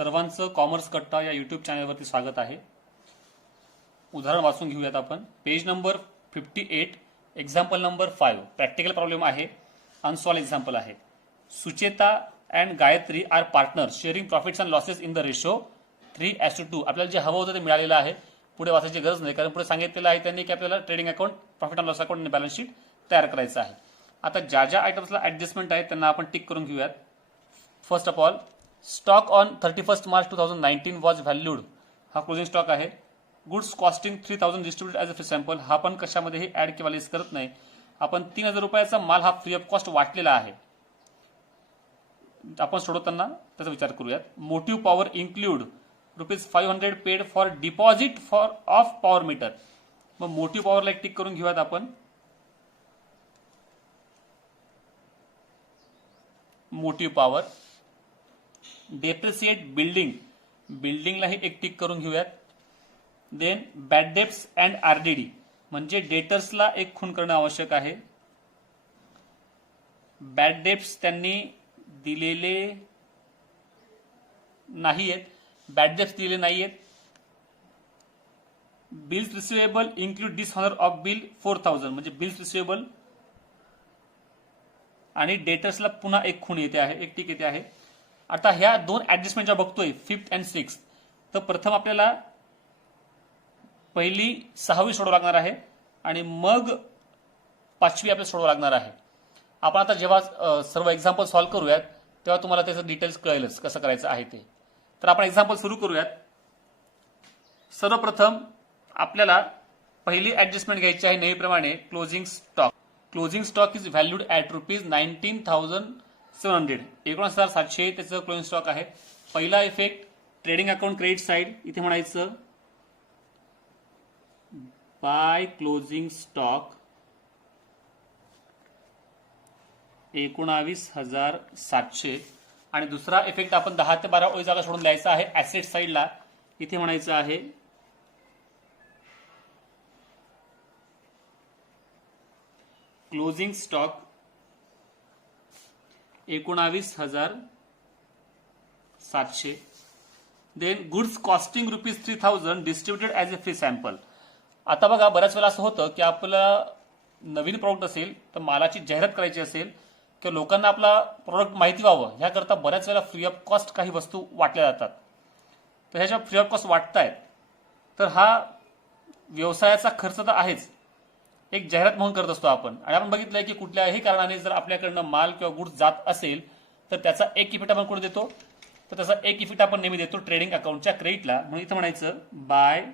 सर्वांचं कॉमर्स कट्टा या यूट्यूब चॅनलवरती स्वागत आहे. उदाहरण वाचून घेऊयात आपण. Page number 58, example number 5. Practical problem आहे, अनसॉल्व एक्झाम्पल आहे. Sucheta and Gayatri are partners sharing profits and losses in the ratio 3:2. आपल्याला जे हवं होतं ते मिळालेलं आहे. पुढे वाचायची गरज नाही, कारण पुढे सांगितलेलं आहे त्यांनी की आपल्याला trading account, profit and loss account आणि बॅलन्स शीट तयार करायचं आहे. आता ज्या ज्या आयटम्सला ऍडजस्टमेंट आहे त्यांना आपण टिक करून घेऊयात. First of all, stock on 31 March 2019 was valued. हा क्लोजिंग स्टॉक आहे. Goods costing 3000 distributed as a free sample. हा पण कशामध्येही ऍड किंवा लिस्ट करत नाही. आपण 3000 रुपयाचा माल हा फ्री ऑफ कॉस्ट वाटलेला आहे. आपण सोडवताना त्याचा विचार करूयात. Motive power include ₹500 paid for deposit for of power meter. मग मोटिव्ह पॉवरला एक टिक करून घेऊयात आपण. Motive power. डेप्रिसिएट बिल्डिंग, बिल्डिंगलाही एक टिक करून घेऊयात. Then bad debts and RDD, म्हणजे डेटर्सला एक खूण करणं आवश्यक आहे. बॅड डेब्ट्स त्यांनी दिलेले नाहीयेत, बॅड डेब्ट्स दिलेले नाहीयेत. Bills receivable include dishonour of bill 4000, म्हणजे बिल्स रिसिवेबल आणि डेटर्सला पुन्हा एक खूण येते आहे, एक टिक येते आहे. आता ह्या दोन ऍडजस्टमेंट ज्या बघतोय 5th अँड 6th, तर प्रथम आपल्याला पहिली 6वी सोडवावं लागणार आहे आणि मग 5वी आपल्याला सोडवावं लागणार आहे. आपण आता जेव्हा सर्व एक्झाम्पल सॉल्व्ह करूयात तेव्हा तुम्हाला त्याचं डिटेल्स कळेलच कसं करायचं आहे ते. तर आपण एक्झाम्पल सुरू करूयात. सर्वप्रथम आपल्याला पहिली ऍडजस्टमेंट घ्यायची आहे नेहमीप्रमाणे. Closing stock. Closing stock is valued at ₹19,700. 19,700 त्याचं क्लोजिंग स्टॉक आहे. पहिला effect, trading account credit side. इथे म्हणायचं बाय क्लोजिंग स्टॉक 19,700. आणि दुसरा इफेक्ट आपण 10 ते 12 ओळी जागा सोडून द्यायचा आहे ऍसेट साइडला. इथे म्हणायचं आहे closing stock 19,700. Then goods costing ₹3,000 distributed as a free sample. आता बघा, बऱ्याच वेळा असं होतं की आपलं नवीन प्रॉडक्ट असेल तर मालाची जाहिरात करायची असेल किंवा लोकांना आपला प्रॉडक्ट माहिती व्हावं ह्याकरता बऱ्याच वेळेला फ्री ऑफ कॉस्ट काही वस्तू वाटल्या जातात. तर ह्याच्या फ्री ऑफ कॉस्ट वाटतायत, तर हा व्यवसायाचा खर्च तर आहेच, एक जाहिरात म्हणून करत असतो आपण. आणि आपण बघितलंय की कुठल्याही कारणाने जर आपल्याकडनं माल किंवा गुड्स जात असेल तर त्याचा एक इफेक्ट आपण कुठे देतो, तर त्याचा एक इफेक्ट आपण नेहमी देतो ट्रेडिंग अकाउंटच्या क्रेडिटला. म्हणून इथं म्हणायचं बाय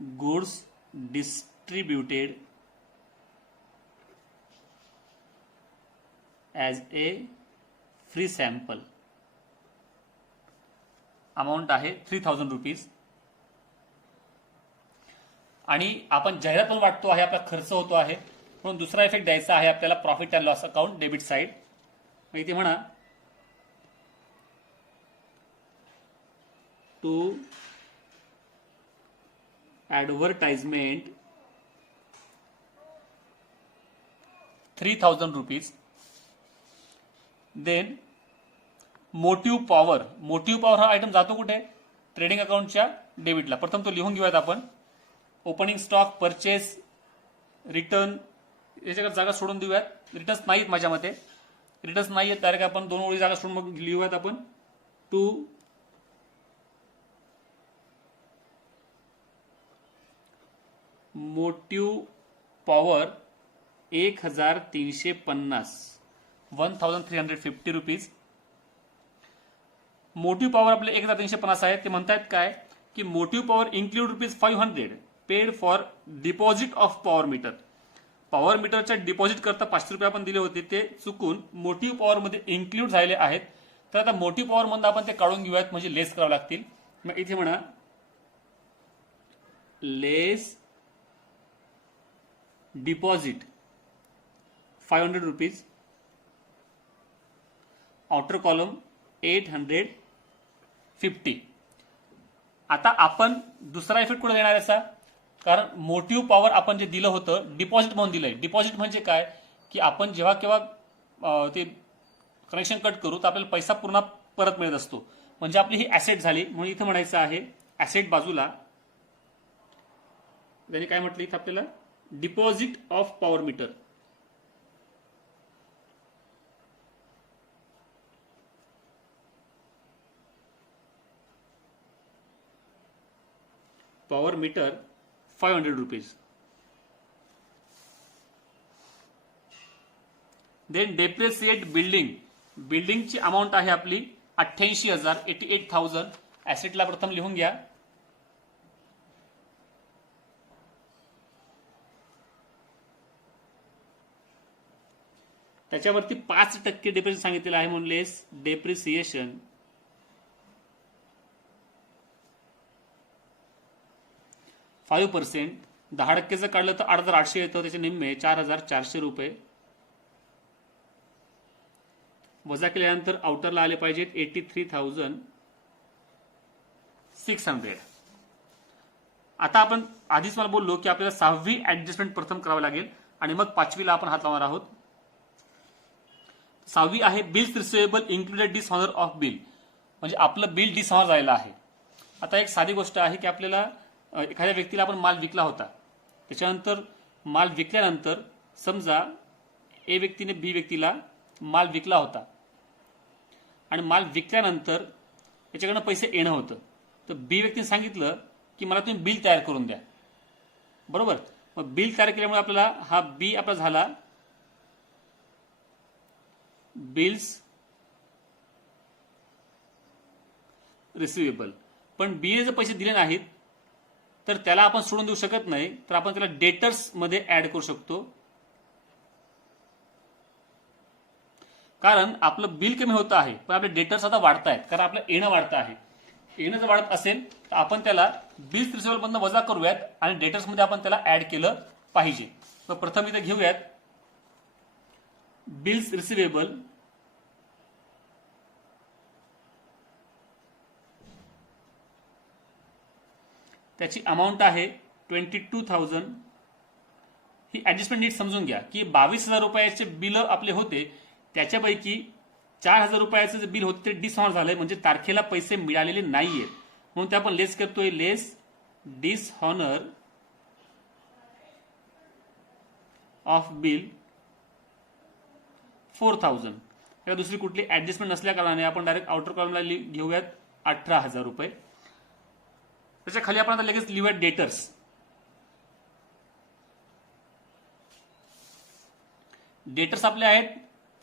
गुड्स डिस्ट्रीब्युटेड ॲज ए फ्री सॅम्पल. अमाऊंट आहे ₹3,000. आणि आपण जाहिरात पण वाटतो आहे, आपला खर्च होतो आहे, म्हणून दुसरा इफेक्ट द्यायचा आहे आपल्याला profit and loss account debit side. इथे म्हणा to advertisement ₹3,000. Then motive power. Motive power हा आयटम जातो कुठे, ट्रेडिंग अकाउंटच्या डेबिटला. प्रथम तो लिहून घेऊयात आपण. ओपनिंग स्टॉक, परचेस, रिटर्न याच्याकडे जागा सोडून देऊयात. रिटर्न्स नाहीत माझ्या मते, रिटर्न्स नाही आहेत. डायरेक्ट आपण 2 ओळी जागा सोडून मग लिहूयात आपण to motive power 1,350 ₹1,350. Motive power आपले 1,350 आहे. ते म्हणतायत काय की motive power include ₹500 paid for deposit of power meter. Power मीटरच्या डिपॉझिट करता ₹500 आपण दिले होते, ते चुकून मोटिव्ह पॉवर मध्ये इन्क्लूड झालेले आहेत. तर आता मोटिव्ह पॉवर मधून आपण ते काढून घेऊयात, म्हणजे लेस करावं लागतील. मग इथे म्हणा लेस डिपॉझिट ₹500. Outer column 850. आता आपण दुसरा इफेक्ट कुठे देणार याचा, कारण मोटिव्ह पॉवर आपण जे दिलं होतं डिपॉझिट म्हणून दिलंय. डिपॉझिट म्हणजे काय की आपण जेव्हा केव्हा ते कनेक्शन कट करू तर आपल्याला पैसा पूर्ण परत मिळत असतो. म्हणजे आपली ही ऍसेट झाली. म्हणून इथं म्हणायचं आहे ऍसेट बाजूला त्याने काय म्हटलं इथं आपल्याला deposit of power meter. Power meter 500 rupees. Then depreciate building. बिल्डिंगची अमाऊंट आहे आपली 88,000 88,000. ऍसेटला प्रथम लिहून घ्या. त्याच्यावरती 5% डेप्रिसिएशन सांगितलेलं आहे म्हणून लेस डेप्रिसिएशन 5%. 10% काढलं तर 8,800 येतं. त्याचे निम्मे 4,400 रुपये वजा केल्यानंतर आउटरला आले पाहिजेत 83,600. आता आपण आधीच मला बोललो की आपल्याला 6वी ऍडजस्टमेंट प्रथम करावी लागेल आणि मग 5वीला आपण हात लावणार आहोत. 6वी आहे bills receivable included dishonour of bill. म्हणजे आपलं बिल डिसऑनर झालेलं आहे. आता एक साधी गोष्ट आहे की आपल्याला एखाद्या व्यक्तीला आपण माल विकला होता. त्याच्यानंतर माल विकल्यानंतर समजा ए व्यक्तीने बी व्यक्तीला माल विकला होता आणि माल विकल्यानंतर याच्याकडनं पैसे येणं होतं. तर बी व्यक्तीने सांगितलं की मला तुम्ही बिल तयार करून द्या. बरोबर. मग बिल तयार केल्यामुळे आपल्याला हा बी आपला झाला बिल्स रिसिवेबल. पण बीने जर पैसे दिले नाहीत तर त्याला आपण सोडून देऊ शकत नाही. तर आपण त्याला डेटर्स मध्ये ऍड करू शकतो. कारण आपलं बिल कमी होत आहे पण आपले डेटर्स आता वाढत आहेत. कारण आपलं येणं वाढतं आहे. येणं जर वाढत असेल तर आपण त्याला बिल्स रिसिवेबल मधनं वजा करूयात आणि डेटर्स मध्ये आपण त्याला ऍड केलं पाहिजे. तर प्रथम इथे घेऊयात बिल्स रिसिवेबल त्याची अमाऊंट आहे 22,000. ही ऍडजस्टमेंट नीट समजून घ्या की 22,000 रुपयाचे बिल आपले होते. त्याच्यापैकी 4,000 रुपयाचं जे बिल होतं ते डिसऑनर झालंय. म्हणजे तारखेला पैसे मिळालेले नाहीयेत. म्हणून ते आपण लेस करतोय. लेस डिसऑनर ऑफ बिल 4,000. दुसरी कुठली ऍडजस्टमेंट नसल्या कारणाने आपण डायरेक्ट आउटर कॉलमला घेऊयात 18,000 रुपये. त्याच्या खाली आपण आता लगेच लिहूयात डेटर्स. डेटर्स आपले आहेत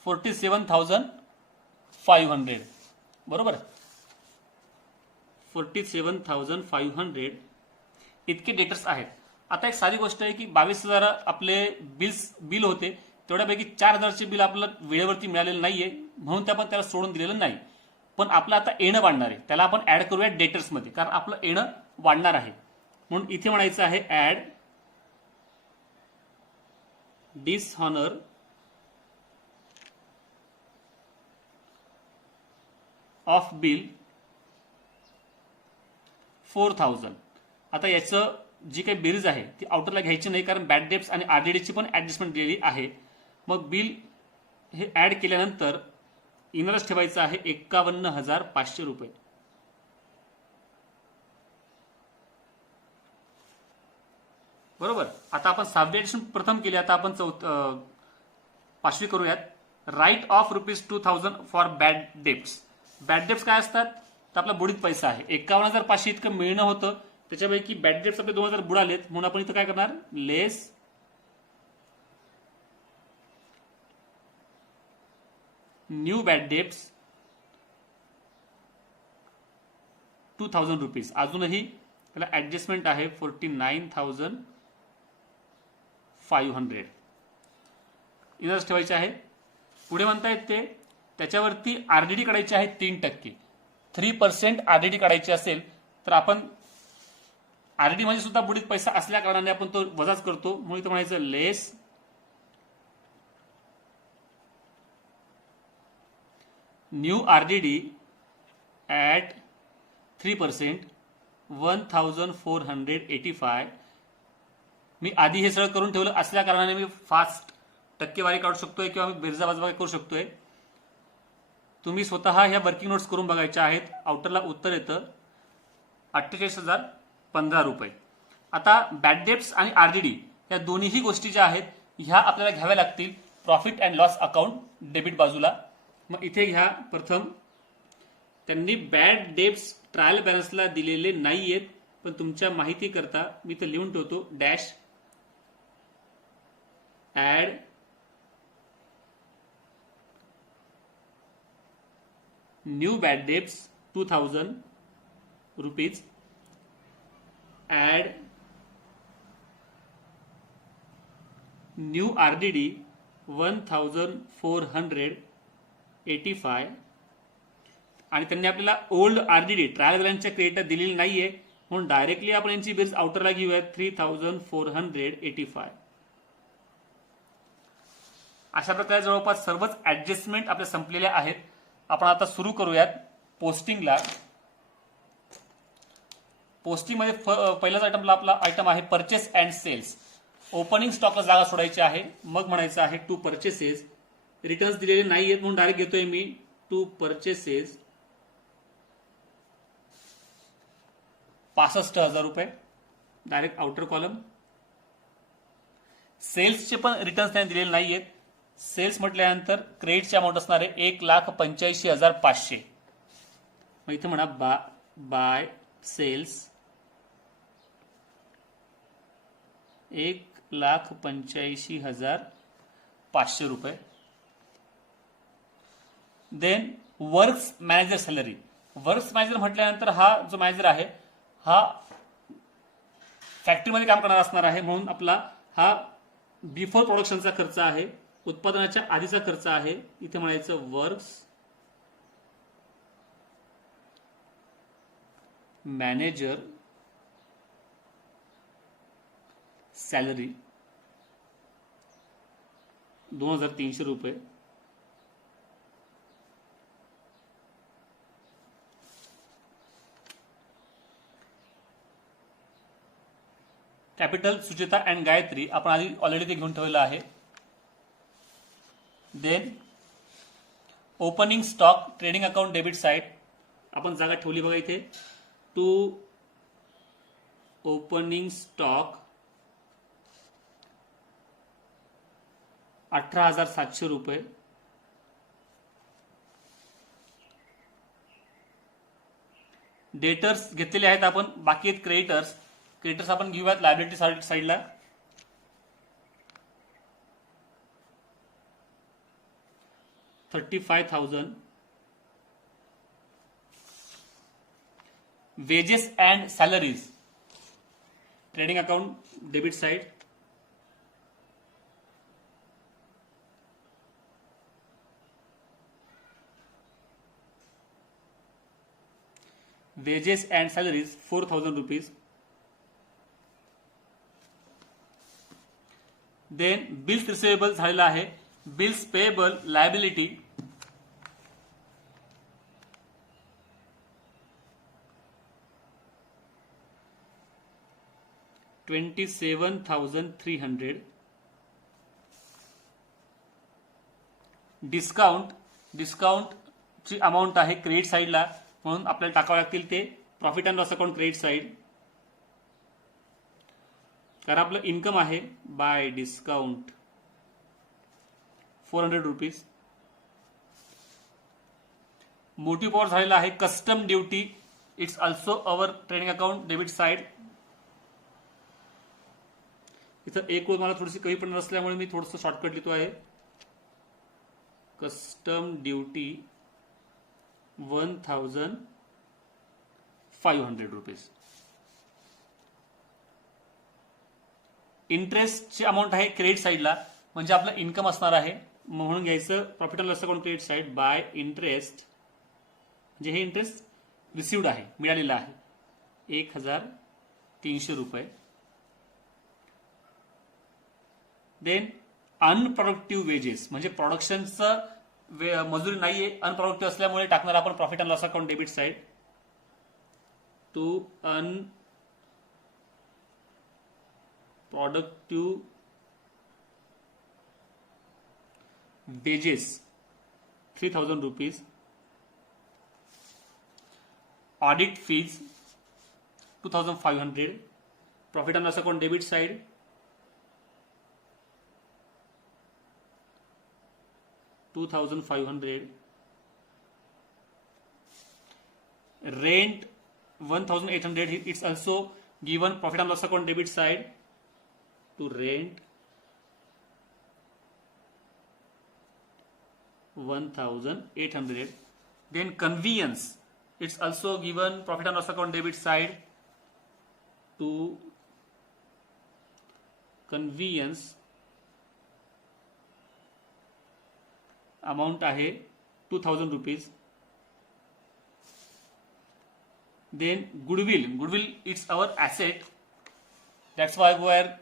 47,500. बरोबर. 47,500 इतके डेटर्स आहेत. आता एक साधी गोष्ट आहे की 22,000 आपले बिल होते. तेवढ्यापैकी 4,000चे बिल आपल्याला वेळेवरती मिळालेलं नाहीये म्हणून आपण त्याला सोडून दिलेलं नाही. पण आपलं आता येणं वाढणार आहे. त्याला आपण ऍड करूया डेटर्स मध्ये कारण आपलं येणं वाढणार आहे. म्हणून इथे म्हणायचं आहे ऍड डिसऑनर ऑफ बिल 4,000. आता याचं जी काही बेरीज आहे ती आउटरला घ्यायची नाही कारण बॅड डेप्स आणि आरडीडीची पण ऍडजस्टमेंट दिलेली आहे. मग बिल हे ऍड केल्यानंतर इनरच ठेवायचं आहे 51,500 रुपये. बरोबर. आता आपण 6वी ऍडिशन प्रथम केली. आता आपण 5वी करूयात. Write off ₹2,000 for bad debts. Bad debts काय असतात तर आपला बुडीत पैसा आहे. 51,500 इतकं मिळणं होतं. त्याच्यापैकी बॅड डेप्स आपले 2,000 बुडालेत म्हणून आपण इथं काय करणार लेस न्यू बॅड डेप्स 2,000 रुपीज. अजूनही त्याला ऍडजस्टमेंट आहे 49,500. इनर्स ठेवायचे आहे. पुढे म्हणतायत ते त्याच्यावरती आरडीडी काढायची आहे 3%. 3% आरडीडी काढायची असेल तर आपण आरडीडी मध्ये सुद्धा बुडीत पैसा असल्या कारणाने आपण तो वजाच करतो. म्हणून इथं म्हणायचं लेस न्यू आरडीडी ॲट 3% 1,485. मी आधी हे सगळं करून ठेवलं असल्या कारणाने मी फास्ट टक्केवारी काढू शकतोय किंवा मी बेरजा वजाबाकी करू शकतोय. तुम्ही स्वतः ह्या वर्किंग नोट्स करून बघायच्या आहेत. आउटरला उत्तर येतं 48,015 रुपये. आता बॅड डेट्स आणि आरडीडी या दोन्हीही गोष्टी ज्या आहेत ह्या आपल्याला घ्याव्या लागतील profit and loss account debit बाजूला. मग इथे घ्या, प्रथम त्यांनी बॅड डेट्स ट्रायल बॅलन्सला दिलेले नाहीयेत, पण तुमच्या माहिती करता मी ते लिहून ठेवतो dash add new bad debts 2000 rupees add new RDD 1485 आणि त्यांनी आपल्याला ओल्ड आरडीडी ट्रायल बॅलन्सच्या क्रेडिट दिलेली नाहीये, म्हणून डायरेक्टली आपण यांची बिल्स आउटरला घेऊयात 3485. अशा प्रकारे जवळपास सर्वच ऍडजस्टमेंट आपल्या संपलेल्या आहेत. आपण आता सुरू करूयात पोस्टिंगला. पोस्टिंग मध्ये पहिलाच आपला आयटम आहे परचेस अँड सेल्स. ओपनिंग स्टॉकला जागा सोडायची आहे, मग म्हणायचं आहे टू परचेसेस. रिटर्न्स दिलेले नाहीयेत म्हणून डायरेक्ट घेतोय मी टू परचेसेस 65,000 रुपये डायरेक्ट आउटर कॉलम. सेल्सचे पण रिटर्न्स त्यांनी दिलेले नाहीयेत. सेल्स म्हटल्यानंतर क्रेडिटची अमाऊंट असणार आहे 1,85,500. मग इथे म्हणा बाय सेल्स 1,85,500 रुपये. Then works manager salary. Works manager म्हटल्यानंतर हा जो मॅनेजर आहे हा फॅक्टरीमध्ये काम करणार असणार आहे, म्हणून आपला हा बिफोर प्रोडक्शनचा खर्च आहे, उत्पादनाच्या आधीचा खर्च आहे. इथे म्हणायचं वर्क्स मॅनेजर सॅलरी 2,300 रुपये. कॅपिटल सुचेता अँड गायत्री आपण आधी ऑलरेडी ते घेऊन ठेवलेलं आहे. Then opening stock trading account debit side आपण जागा ठेवली बघा इथे टू ओपनिंग स्टॉक 18,700 रुपये. डेटर्स घेतलेले आहेत आपण, बाकी आहेत क्रेडिटर्स. क्रेडिटर्स आपण घेऊयात लायबिलिटी साईडला. $35,000. Wages and salaries trading account debit side. Wages and salaries 4,000 rupees. Then bills receivable झालेला आहे. Bills payable liability 27,300. डिस्काउंटची अमाऊंट आहे क्रेडिट साईडला, म्हणून आपल्याला टाकावे लागतील ते profit and loss account credit side. कारण आपलं इन्कम आहे by discount 400 rupees. Motive power झालेला आहे custom duty. It's also our trading account debit side. इथं एक ओळ मला थोडीशी कमी पडणार असल्यामुळे मी थोडंसं शॉर्टकट लिहितो आहे. Custom duty 1,500 rupees. इंटरेस्टची अमाऊंट आहे क्रेडिट साईडला, म्हणजे आपलं इन्कम असणार आहे, म्हणून घ्यायचं profit and loss account credit side by interest. म्हणजे हे इंटरेस्ट रिसिव्ड आहे, मिळालेलं आहे 1,300 रुपये. देन अनप्रोडक्टिव्ह वेजेस म्हणजे प्रोडक्शनचं मजुरी नाहीये, अनप्रोडक्टिव्ह असल्यामुळे टाकणार आपण profit and loss account debit side to unproductive wages 3,000 rupees audit fees 2500, profit and loss account debit side 2500, rent 1800. It's also given profit and loss account debit side to rent 1800. Then conveyance, it's also given profit and loss account debit side to conveyance, amount आहे 2000 rupees. Then goodwill it's our asset, that's why we are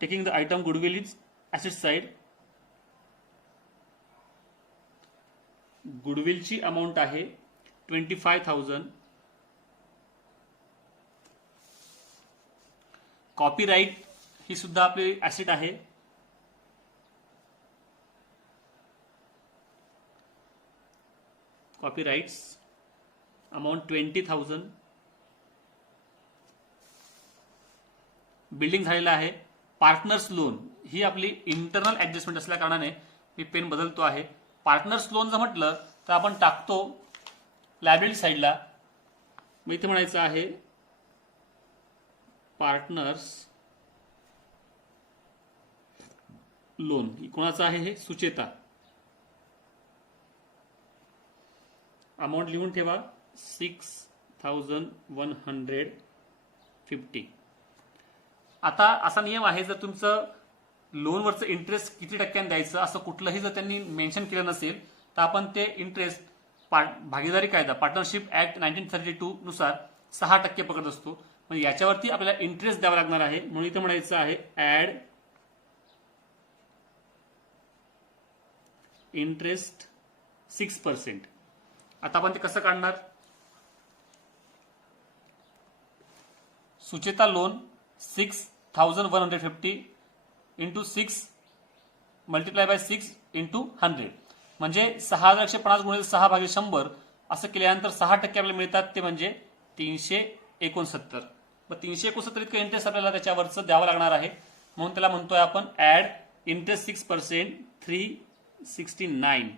taking the item goodwill is asset side. goodwill ची amount आहे 25,000. Copyright ही सुद्धा आपली asset आहे. Copyrights amount 20,000. Building झालेला आहे. Partners loan ही आपली internal adjustment असल्या कारणाने मी पेन बदलतो आहे. पार्टनर्स लोन जर म्हटलं तर आपण टाकतो लायबिलिटी साईडला. मग इथे म्हणायचं आहे पार्टनर्स लोन. कोणाचं आहे हे? सुचेता. अमाऊंट लिहून ठेवा 6,150. आता असा नियम आहे, जर तुमचं लोनवरचं इंटरेस्ट किती टक्क्याने द्यायचं असं कुठलंही जर त्यांनी मेन्शन केलं नसेल तर आपण ते इंटरेस्ट भागीदारी कायदा पार्टनरशिप ऍक्ट 1932 नुसार 6% पकडत असतो. म्हणजे याच्यावरती आपल्याला इंटरेस्ट द्यावा लागणार आहे. म्हणून इथे म्हणायचं आहे ऍड इंटरेस्ट 6%. आता आपण ते कसं काढणार? Sucheta loan 6,150 into 6 multiply by 6 into 100 म्हणजे 6,150 गुणिले 6 भागिले 100 असं केल्यानंतर 6% आपल्याला मिळतात, ते म्हणजे 369. मग 369 इतकं इंटरेस्ट आपल्याला त्याच्यावरचं द्यावं लागणार आहे. म्हणून त्याला म्हणतोय आपण ऍड इंटरेस्ट 6% 369.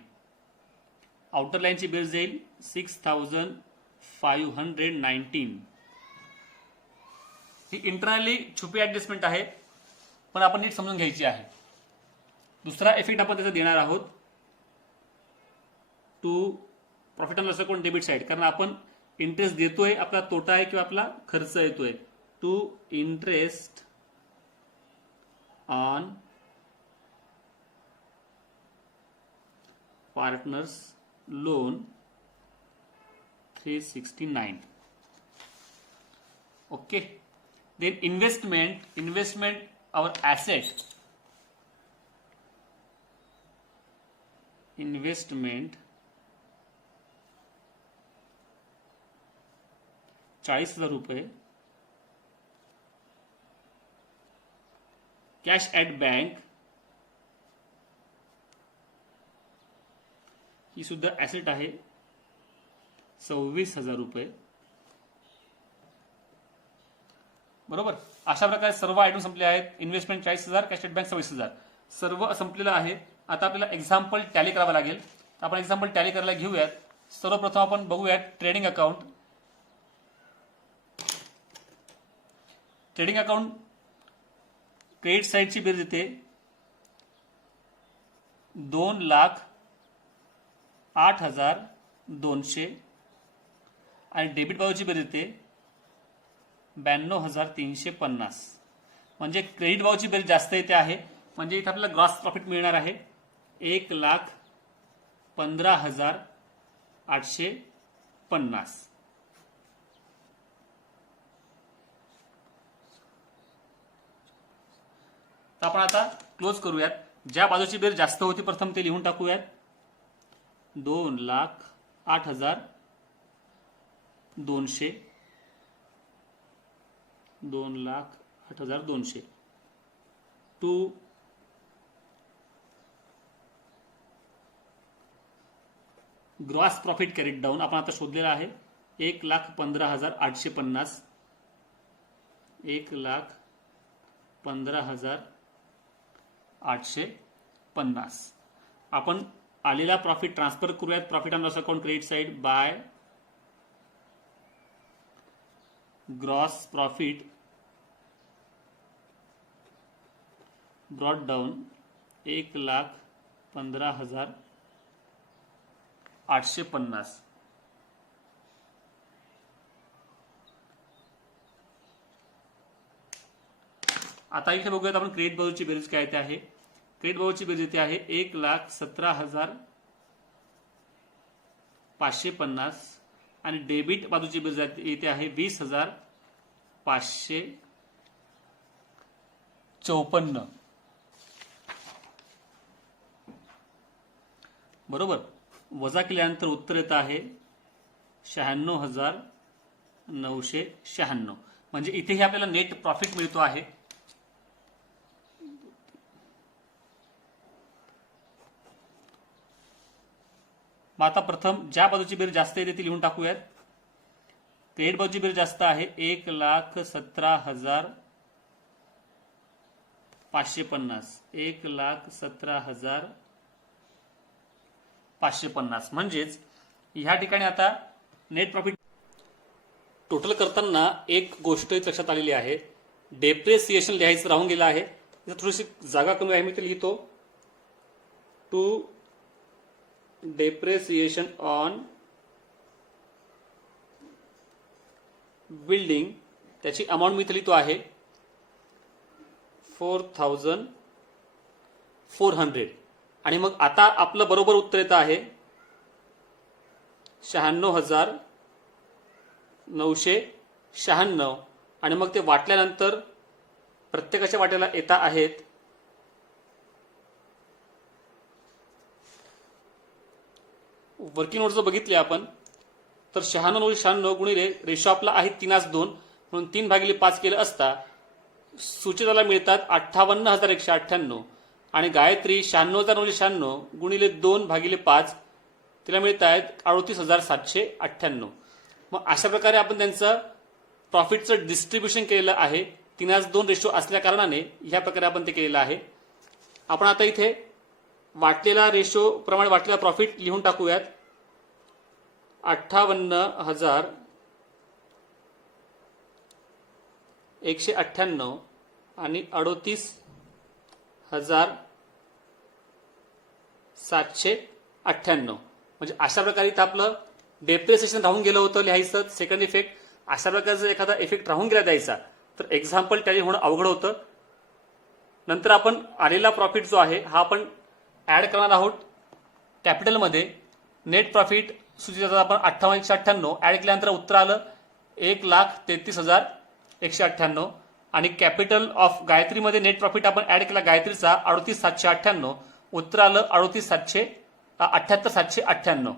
आउटर लाईनची बेरीज येईल 6,519. ही इंटरनली छुपी ऍडजस्टमेंट आहे, पण आपण नीट समजून घ्यायची आहे. दुसरा इफेक्ट आपण त्याचा देणार आहोत to profit and loss account debit side. कारण आपण इंटरेस्ट देतोय, आपला तोटा आहे किंवा आपला खर्च येतोय. To interest on partners loan 369. Okay. Then investment our asset, investment 40,000 रुपये. कॅश ॲट बँक ही सुद्धा ऍसेट आहे 26,000 रुपये. बरोबर. अशा प्रकारे सर्व आयटम संपले आहेत. इन्व्हेस्टमेंट 40,000, कॅश ॲट बँक 26,000 सर्व संपलेलं आहे. आता आपल्याला एक्झाम्पल टॅली करावं लागेल. आपण एक्झाम्पल टॅली करायला घेऊयात. सर्वप्रथम आपण बघूयात trading account. Trading account credit साईडची बेरीज येते 2,08,200 आणि डेबिट बाजूची बेरीज येते 92,350. म्हणजे क्रेडिट बाजूची बेरीज जास्त येते आहे. म्हणजे इथे आपल्याला ग्रॉस प्रॉफिट मिळणार आहे 1,15,850. तर आपण आता क्लोज करूयात. ज्या बाजूची बेरीज जास्त होती प्रथम ते लिहून टाकूयात. 2,08,200 2,08,200 to gross profit carried down आपण आता शोधलेला आहे 1,15,850, 1,15,850. आपण आलेला प्रॉफिट ट्रान्सफर करूयात profit and loss account credit side by gross profit brought down 1,15,850. आता इथे बघूयात आपण क्रेडिट बाजूची बेरीज काय येते आहे. क्रेडिट बाजूची बेरीज येते आहे 1,17,550 आणि डेबिट बाजूची बेरीज येते आहे 20,554. बरोबर. वजा केल्यानंतर उत्तर येत आहे 96,996. म्हणजे इथेही आपल्याला नेट प्रॉफिट मिळतो आहे. मग आता प्रथम ज्या बाजूची बेरीज जास्त येते ती लिहून टाकूयात. क्रेडिट बाजूची बेरीज जास्त आहे 1,17,550, 1,17,550. म्हणजेच ह्या ठिकाणी आता नेट प्रॉफिट टोटल करताना एक गोष्ट लक्षात आलेली आहे. डेप्रिसिएशन लिहायचं राहून गेलं आहे. थोडीशी जागा कमी आहे, मी ते लिहितो. टू depreciation on बिल्डिंग, त्याची अमाऊंट मी इथे लिहितो आहे 4,400. आणि मग आता आपलं बरोबर उत्तर येतं आहे 96,996. आणि मग ते वाटल्यानंतर प्रत्येकाच्या वाट्याला येता आहेत वर्किंग नोट जर बघितले आपण तर 96,996 गुणिले रेशो आपला आहे 3:2 म्हणून 3/5 केलं असता सुचिताला मिळतात 58,198 आणि गायत्री 96,996 गुणिले 2/5 तिला मिळत आहेत 38,798. मग अशा प्रकारे आपण त्यांचं प्रॉफिटचं डिस्ट्रीब्युशन केलेलं आहे. 3:2 रेशो असल्या कारणाने ह्या प्रकारे आपण ते केलेलं आहे. आपण आता इथे वाटलेला रेशो प्रमाणे वाटलेला प्रॉफिट लिहून टाकूयात. 58,198 आणि 38,798. म्हणजे अशा प्रकारे इथं आपलं डेप्रिसिएशन राहून गेलं होतं लिहायचं. सेकंड इफेक्ट अशा प्रकारे जर एखादा इफेक्ट राहून गेला द्यायचा तर एक्झाम्पल टॅली होणं अवघड होतं. नंतर आपण आलेला प्रॉफिट जो आहे हा आपण ऍड करणार आहोत कॅपिटलमध्ये. नेट प्रॉफिट सूचित आपण 58,198 ऍड केल्यानंतर उत्तर आलं 1,33,198 आणि कॅपिटल ऑफ गायत्रीमध्ये नेट प्रॉफिट आपण ऍड केला गायत्रीचा 38,798, उत्तर आलं 78,798.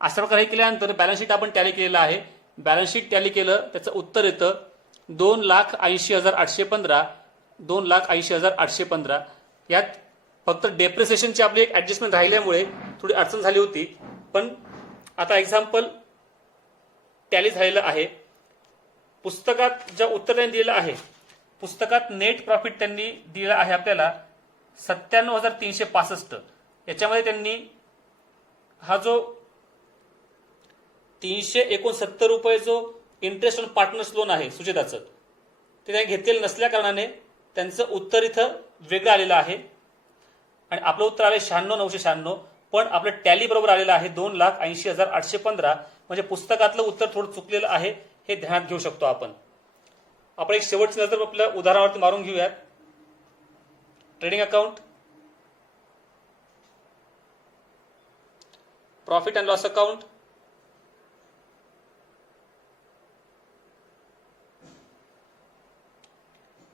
अशा प्रकारे केल्यानंतर बॅलन्स शीट आपण टॅली केलेलं आहे. बॅलन्स शीट टॅली केलं त्याचं उत्तर येतं 2,80,815, 2,80,815. यात फक्त डेप्रिसिएशनची आपली एक ऍडजस्टमेंट राहिल्यामुळे थोडी अडचण झाली होती. पण आता एक्झाम्पल टॅली झालेलं आहे. पुस्तकात ज्या उत्तर त्यांनी दिलेलं आहे पुस्तकात नेट प्रॉफिट त्यांनी दिलेलं आहे आपल्याला 97,365. याच्यामध्ये त्यांनी हा जो 369 रुपये जो इंटरेस्ट ऑन पार्टनर्स लोन आहे सुचेताचं ते त्यांनी घेतलेलं नसल्या कारणाने त्यांचं उत्तर इथं वेगळं आलेलं आहे. आणि आपलं उत्तर आलं 96,996. पण आपलं टॅली बरोबर आलेलं आहे 2,80,815. म्हणजे पुस्तकातलं उत्तर थोडं चुकलेलं आहे हे ध्यानात घेऊ शकतो आपण. आपण एक शेवटची नजर आपल्या उदाहरणावरती मारून घेऊयात. Trading account, profit and loss account,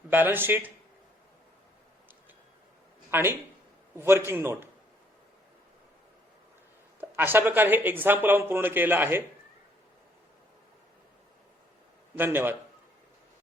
balance sheet आणि वर्किंग नोट. अशा प्रकारे हे एक्झाम्पल आपण पूर्ण केलेलं आहे. धन्यवाद.